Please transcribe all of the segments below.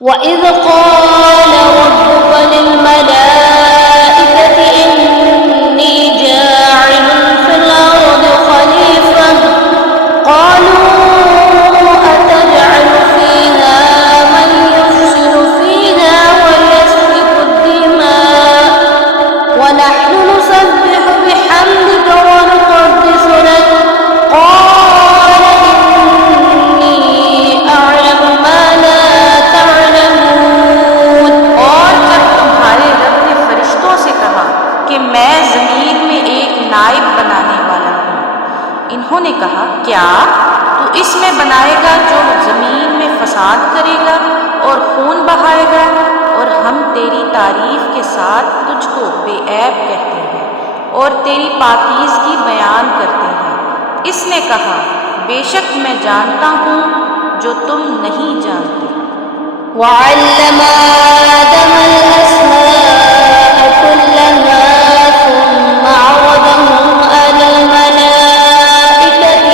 وَإِذْ قَالَ رَبُّكَ لِلْمَلَائِكَةِ إِنِّي جَاعِلٌ فِي الْأَرْضِ خَلِيفَةً قَالُوا أَتَجْعَلُ فِيهَا مَن يُفْسِدُ فِيهَا وَيَسْفِكُ الدِّمَاءَ وَنَحْنُ نُسَبِّحُ بِحَمْدِكَ وَنُقَدِّسُ لَكَ قَالَ إِنِّي أَعْلَمُ مَا لَا تَعْلَمُونَ۔ اور جب تمہارے رب نے فرشتوں سے کہا کہ میں زمین میں ایک نائب بنانے والا ہوں، انہوں نے کہا کیا تو اس میں بنائے گا جو زمین میں فساد کرے گا اور خون بہائے گا، اور ہم تیری تعریف کے ساتھ تجھ کو بے عیب کہتے ہیں اور تیری پاکیزگی بیان کرتے ہیں۔ اس نے کہا بے شک میں جانتا ہوں جو تم نہیں جانتے۔ وَعَلَّمَ آدَمَ الْأَسْمَاءَ كُلَّهَا ثُمَّ عَرَضَهُمْ عَلَى الْمَلَائِكَةِ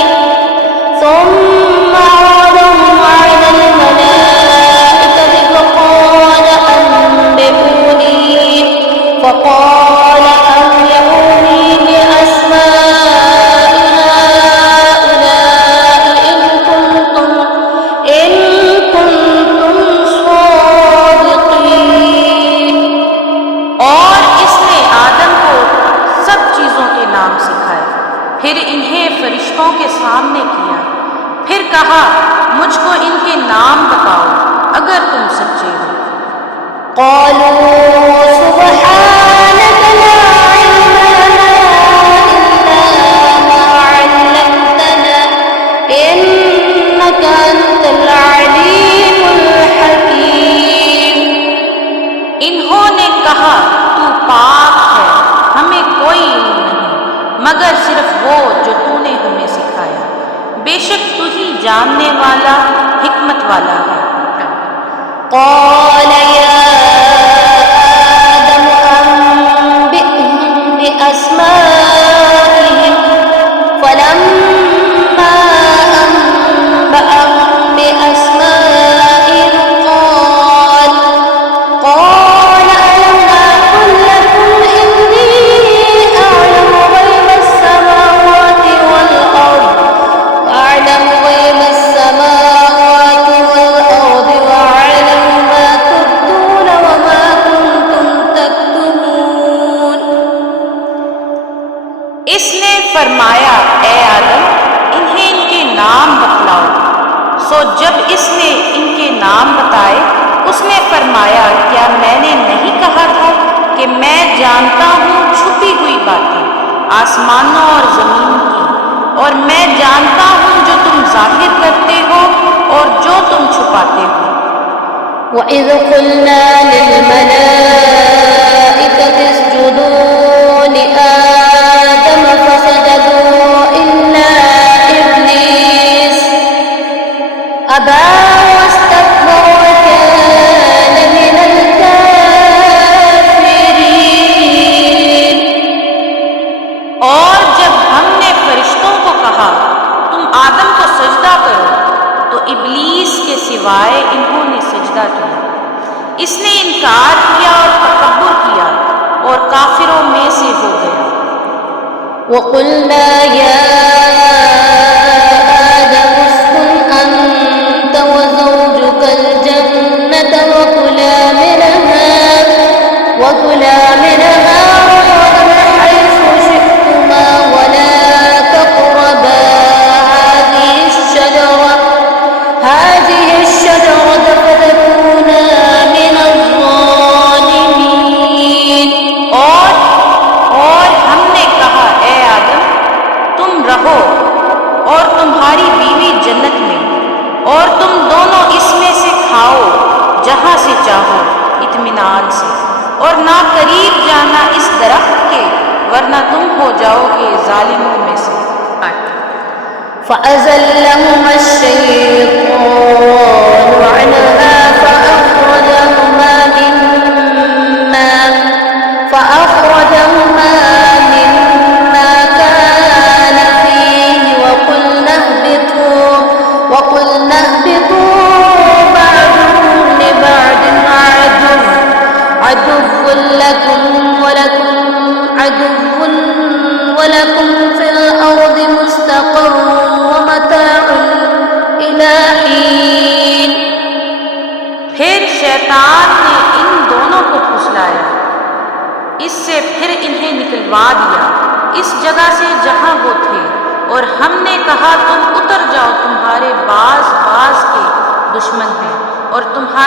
فقال أنبئوني بأسماء هؤلاء إن كنتم صادقين۔ اور اس نے آدم کو سب چیزوں کے نام سکھائے، پھر انہیں فرشتوں کے سامنے کیا، پھر کہا مجھ کو ان کے نام بتاؤ اگر تم سچے ہو۔ قالوا سبحانك لا علم لنا إلا ما علمتنا إنك أنت العليم الحكيم۔ انہوں نے کہا تو پاک ہے، ہمیں کوئی علم نہیں مگر صرف وہ جو تو نے ہمیں سکھایا، بے شک تو ہی جاننے والا حکمت والا ہے۔ قال يا آدم أنبئهم بأسمائهم فلما أنبأهم بأسمائهم قال ألم أقل لكم إني أعلم غيب السماوات والأرض وأعلم غيب السماوات والأرض وأعلم ما تبدون وما كنتم تكتمون۔ اس نے فرمایا اے آدم انہیں ان کے نام بتلاؤ۔ سو جب اس نے ان کے نام بتائے اس نے فرمایا کیا میں نے نہیں کہا تھا کہ میں جانتا ہوں چھپی ہوئی باتیں آسمانوں اور زمین کی، اور میں جانتا ہوں جو تم ظاہر کرتے ہو اور جو تم چھپاتے ہو۔ وَإِذْ قُلْنَا لِلْمَلَائِكَةِ اسْجُدُوا لِآدَمَ فَسَجَدُوا إِلَّا إِبْلِيسَ أَبَى وَاسْتَكْبَرَ وَكَانَ مِنَ الْكَافِرِينَ۔ اور جب ہم نے فرشتوں کو کہا تم آدم کو سجدہ کرو تو ابلیس کے سوائے انہوں نے سجدہ کیا، اس نے انکار کیا اور تکبر کیا اور کافروں میں سے ہو گیا۔ وَقُلْنَا يَا آدَمُ اسْكُنْ أَنْتَ وَزَوْجُكَ الْجَنَّةَ وَكُلَا مِنْهَا رَغَدًا حَيْثُ شِئْتُمَا وَلَا تَقْرَبَا هَٰذِهِ الشَّجَرَةَ فَتَكُونَا مِنَ الظَّالِمِينَ۔ اور ہم نے کہا اے آدم تم رہو اور تمہاری بیوی جنت میں، اور تم دونوں اس میں سے کھاؤ جہاں سے چاہو اطمینان سے، اور نہ قریب جانا اس درخت کے ورنہ تم ہو جاؤ گے ظالموں میں سے۔ فَأَزَلَّهُمَا الشَّيْطَانُ عَنْهَا فَأَخْرَجَهُمَا مِمَّا كَانَ فِيهِ وَقُلْنَا اهْبِطُوا بَعْضُكُمْ لِبَعْضٍ شیطان نے ان دونوں کو پھسلایا، اس سے پھر انہیں نکلوا دیا اس جگہ سے جہاں وہ تھے، اور ہم نے کہا تم اتر جاؤ، تمہارے باز کے دشمن ہیں اور تمہارے